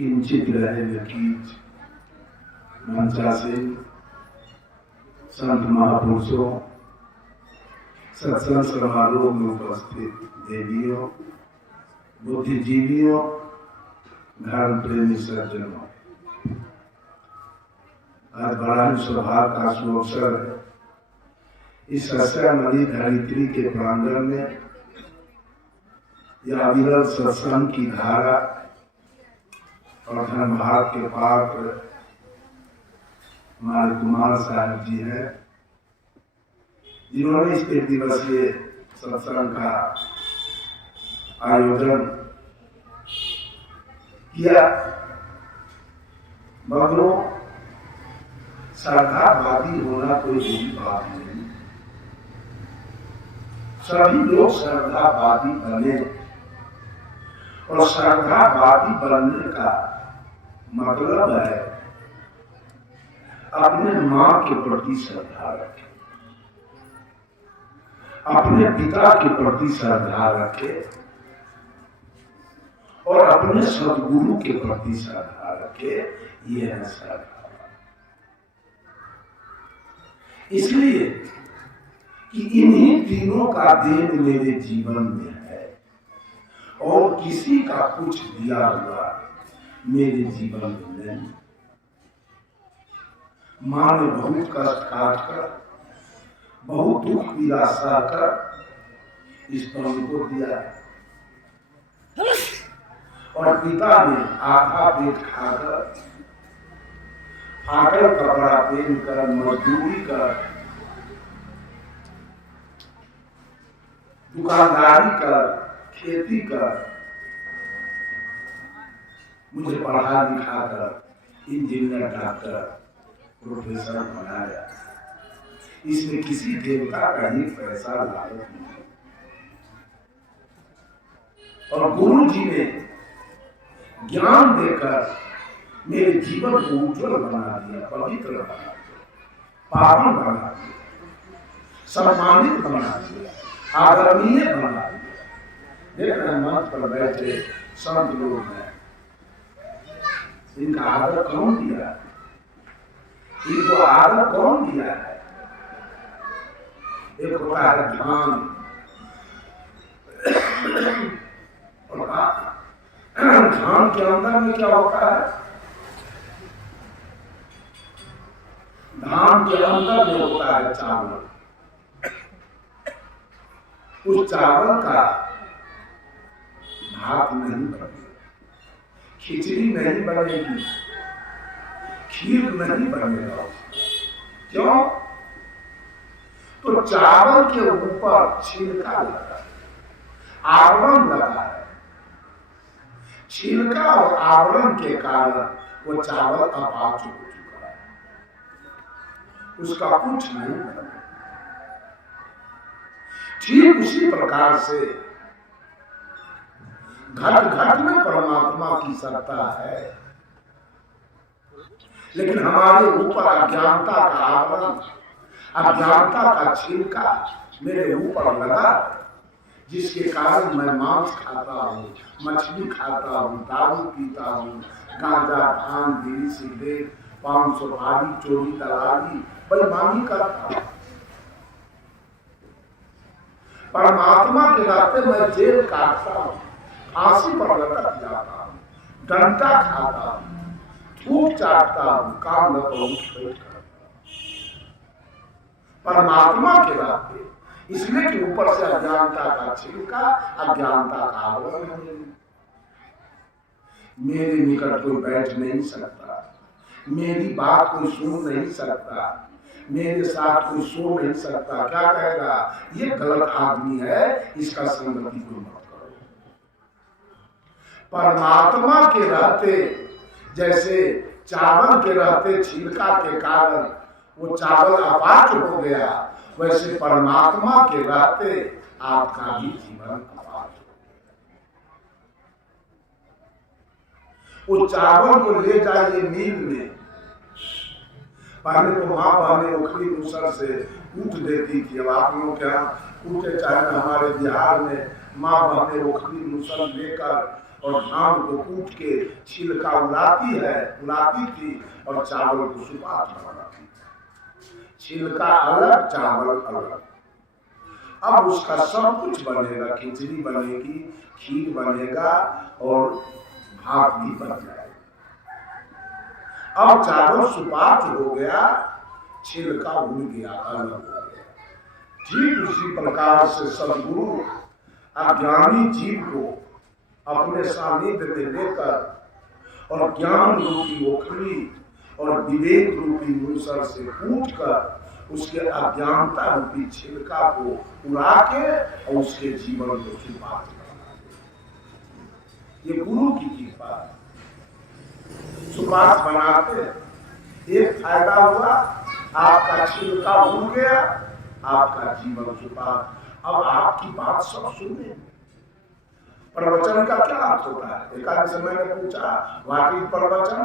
किंचित रहे नकीज मंचा से संत महापुरुषों, सत्संग समारोह में उपस्थित देवियों, बुद्धिजीवियों, धर्म प्रेमी सज्जनों, आज बड़ा ही सौभाग्य का सुअवसर है इस सस्यामणि धरित्री के प्रांगण में यह अविरल सत्संग की धारा और धर्मभाग के पात्र हमारे कुमार साहब जी हैं, जिन्होंने इस एक दिवसीय सत्संग का आयोजन किया। मगरों श्रद्धावादी होना कोई बुरी बात नहीं, सभी लोग श्रद्धावादी बने और श्रद्धावादी बनने का मतलब है अपने मां के प्रति श्रद्धा रखे, अपने पिता के प्रति श्रद्धा रखे और अपने सद्गुरु के प्रति श्रद्धा रखे। यह है श्रद्धा। इसलिए कि इन्हीं तीनों का देन मेरे जीवन में है और किसी का कुछ दिया हुआ मेरे जीवन में नहीं। मां ने बहुत कष्ट काटकर, बहुत दुख पीड़ा सहकर इस पवन को दिया और पिता ने आधा पेट खाकर, फाटल कपड़ा पहनकर, मजदूरी कर, दुकानदारी कर, खेती कर, मुझे पढ़ा लिखा कर इंजीनियर, डॉक्टर, प्रोफेसर बनाया। इसमें किसी देवता का ही पैसा लालच नहीं। और गुरु जी ने ज्ञान देकर मेरे जीवन को उज्जवल बना दिया, पवित्र बना दिया, पावन बना दिया, सम्मानित बना दिया, आदरणीय बना दिया। देख रहे मंच पर बैठे संत लोग हैं, इनका आदर कौन दिया है? इनको आदर कौन दिया है? एक होता है ध्यान और ध्यान के अंदर में क्या होता है? धान के अंदर में होता है चावल। उस चावल का भात नहीं बनेगा, खिचड़ी नहीं बनेगी, खीर नहीं बनेगा। क्यों? तो चावल के ऊपर छिलका लगा है, आवरण लगा है। छिलका और आवरण के कारण वो चावल अपाच हो चुका है, उसका कुछ नहीं बना। ठीक उसी प्रकार से घट घट में परमात्मा की सत्ता है, लेकिन हमारे ऊपर अज्ञानता का आवरण, अज्ञानता का छिलका मेरे ऊपर लगा, जिसके कारण मैं मांस खाता हूँ, मछली खाता हूँ, दारू पीता हूँ, गांजा, भांग, बीड़ी, सिगरेट, पान सुपारी, चोरी दलाली, बेईमानी करता हूँ। परमात्मा के रास्ते में जेल काटता हूँ, फांसी पर लटक जाता हूँ, डंडा खाता हूँ, थूक चाटता हूँ, काम न करूँ करता हूँ। परमात्मा के रास्ते इसलिए कि ऊपर से अज्ञानता का छिलका, अज्ञानता का आवरण है। मेरे निकट कोई बैठ नहीं सकता, मेरी बात कोई सुन नहीं सकता, मेरे साथ कोई सो नहीं सकता। क्या कहेगा? ये गलत आदमी है, इसका संगति को मत करो। परमात्मा के रहते जैसे चावल के रहते छिलका के कारण वो चावल अपाच हो गया, वैसे परमात्मा के रहते आपका भी जीवन अपाच हो गया। वो चावल को ले जाइए नील में। पहले तो माँ बहने उखली मूसर से कूट देती थी। अब आप लोग क्या कूटे, चाहे हमारे बिहार में माँ बहने उखली मूसर लेकर और धान को कूट के छिलका उड़ाती थी और चावल को सुपात बनाती थी। छिलका अलग, चावल अलग। अब उसका सब कुछ बनेगा, खिचड़ी बनेगी, खीर बनेगा और भात भी बन जाएगा। अब चावल सुपात हो गया, छिलका उड़ गया, अलग हो गया। ठीक उसी प्रकार से सदगुरु अज्ञानी जीव को अपने सानिध्य में लेकर और ज्ञान रूपी ओखली और विवेक रूपी मूसर से कूट कर उसके अज्ञानता रूपी छिलका को उड़ा के और उसके जीवन को सुपात बना दे। ये गुरु की कृपा है। सुपात बनाते एक फायदा हुआ, आपका छिलका उड़ गया, आपका जीवन सुपात। अब आपकी बात सब सुने। प्रवचन का क्या अर्थ होता है? एकादश मैंने पूछा व्हाट इज प्रवचन,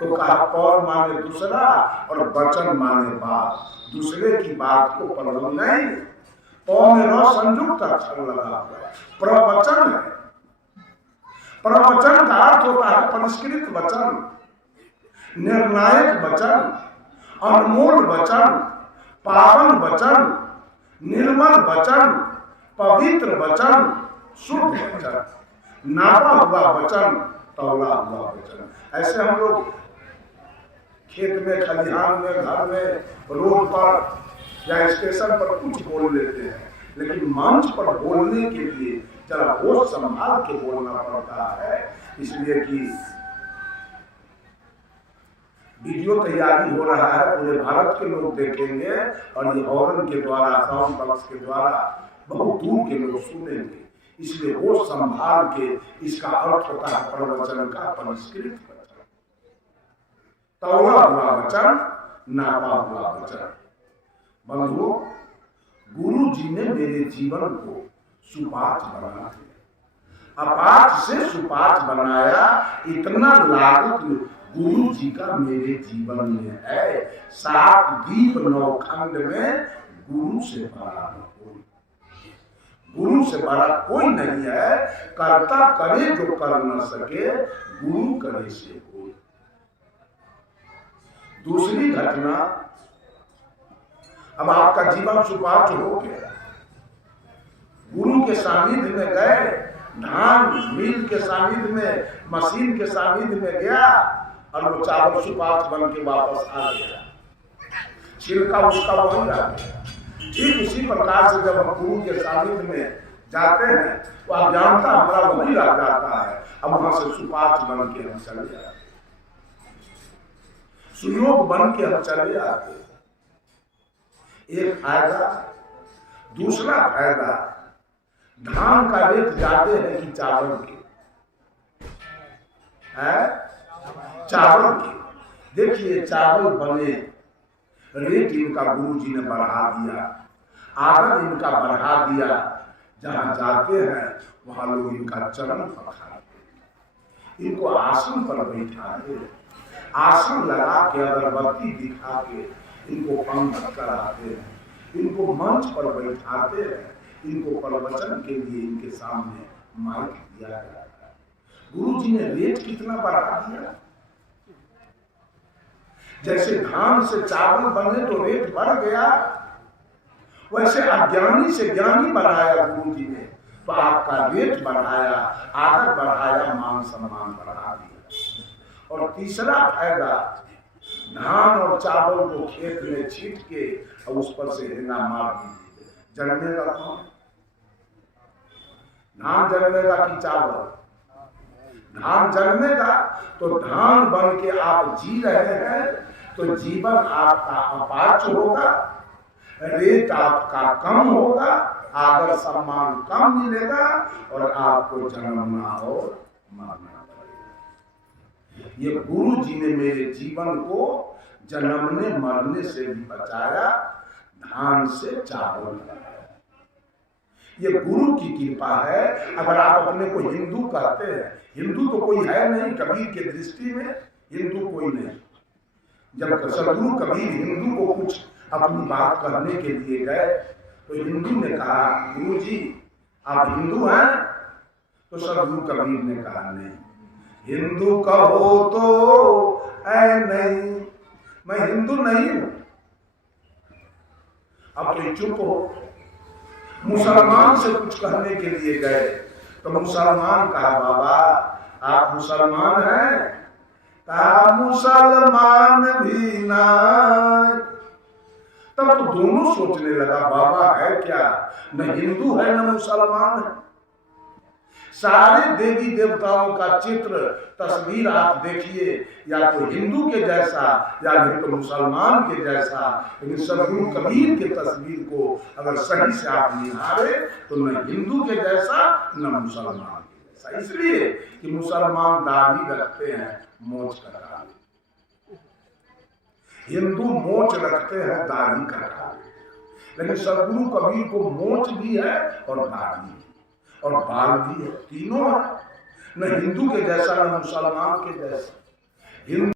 तो कहा पौर माने दूसरा और वचन माने बात। दूसरे की बात को पढ़ो नहीं, पौ में रो संयुक्त अक्षर लगा हुआ प्रवचन है। प्रवचन का अर्थ होता है परिष्कृत वचन, निर्णायक वचन, अनमोल वचन, पावन वचन, निर्मल वचन, पवित्र वचन, शुद्ध वचन, नापा हुआ वचन, तौला हुआ वचन। ऐसे हम लोग खेत में, खलिहान में, घर में, रोड पर या स्टेशन पर कुछ बोल लेते हैं, लेकिन मंच पर बोलने के लिए जरा होश संभाल के बोलना पड़ता है। इसलिए कि वीडियो तैयारी हो रहा है, पूरे भारत के लोग देखेंगे और ये हॉर्न के द्वारा, साउंड बॉक्स के द्वारा बहुत दूर के लोग सुनेंगे। इसलिए होश संभाल के, इसका अर्थ होता है प्रवचन का परिष्कृत वचन, तौला हुआ वचन, नापा हुआ वचन। बंधुओं, गुरु जी ने मेरे जीवन को सुपाठ बना दिया, अपाठ से सुपाठ बनाया। इतना लागत गुरु जी का मेरे जीवन में है। 7 दीप 9 खंड में गुरु से बड़ा कोई, गुरु से बड़ा कोई नहीं है। कर्ता करे जो कर न सके, गुरु करे से कोई। दूसरी घटना, अब आपका जीवन सुपाठ हो गया, गुरु के सानिध्य में गए, धान मिल के सानिध्य में, मशीन के सानिध्य में गया और वो चावल सुपाठ बन के वापस आ गया, छिलका उसका वही रह गया। ठीक उसी प्रकार से जब हम गुरु के सानिध्य में जाते हैं तो अज्ञानता हमारा वही रह जाता है। अब वहां से सुपाठ बन के हम चले जाते, सुयोग बन के हम चले जाते। एक फायदा। दूसरा फायदा, धान का रेट ज्यादा है कि चावल के? चावल के। देखिए चावल बने, रेट इनका गुरु जी ने बढ़ा दिया, आदत इनका बढ़ा दिया। जहां जाते हैं वहां लोग इनका चरण पखारते, इनको आसन पर बैठाते, आसन लगा के अगरबत्ती दिखा के इनको पंगत कराते हैं, इनको मंच पर बैठाते हैं, इनको प्रवचन के लिए इनके सामने माइक दिया जाता है। गुरु जी ने रेट कितना बढ़ा दिया। जैसे धान से चावल बने तो रेट बढ़ गया, वैसे अज्ञानी से ज्ञानी बनाया गुरु जी ने, तो आपका रेट बढ़ाया, आदर बढ़ाया, मान सम्मान बढ़ा दिया। और तीसरा फायदा, धान और चावल को खेत में छीट के और उस पर से हिंगा मार दीजिए, जन्मेगा कौन? धान जन्मेगा कि चावल? धान जन्मेगा। तो धान बन के आप जी रहे हैं तो जीवन आपका अपाच होगा, रेट आपका कम होगा, आदर सम्मान कम मिलेगा और आपको जन्मना और मरना पड़ेगा। ये गुरु जी ने मेरे जीवन को जन्मने मरने से भी बचाया, धान से चावल बनाया। ये गुरु की कृपा है। अगर आप अपने को हिंदू कहते हैं, हिंदू तो कोई है नहीं, कबीर के दृष्टि में हिंदू कोई नहीं। जब सदगुरु कबीर हिंदू को कुछ अपनी बात करने के लिए गए तो हिंदू ने कहा, गुरु जी आप हिंदू हैं? तो सदगुरु कबीर ने कहा नहीं, हिंदू कहो तो ऐ नहीं, मैं हिंदू नहीं हूं। अब तो चुप हो। मुसलमान से कुछ कहने के लिए गए तो मुसलमान कहा, बाबा आप मुसलमान हैं? कहा मुसलमान भी ना। तब तो दोनों सोचने लगा, बाबा है क्या, न हिंदू है न मुसलमान है। सारे देवी देवताओं का चित्र तस्वीर आप देखिए, या तो हिंदू के जैसा या नहीं तो मुसलमान के जैसा, लेकिन सदगुरु कबीर के तस्वीर को अगर सही से आप निहारे तो न हिंदू के जैसा न मुसलमान के जैसा। इसलिए कि मुसलमान दाढ़ी रखते हैं, मोछ कटा, हिंदू मोछ रखते हैं, दाढ़ी कटा। लेकिन सदगुरु कबीर को मोछ भी है और दाढ़ी और बाल भी है, तीनों है। न हिंदू के जैसा न मुसलमान के जैसा। हिंदू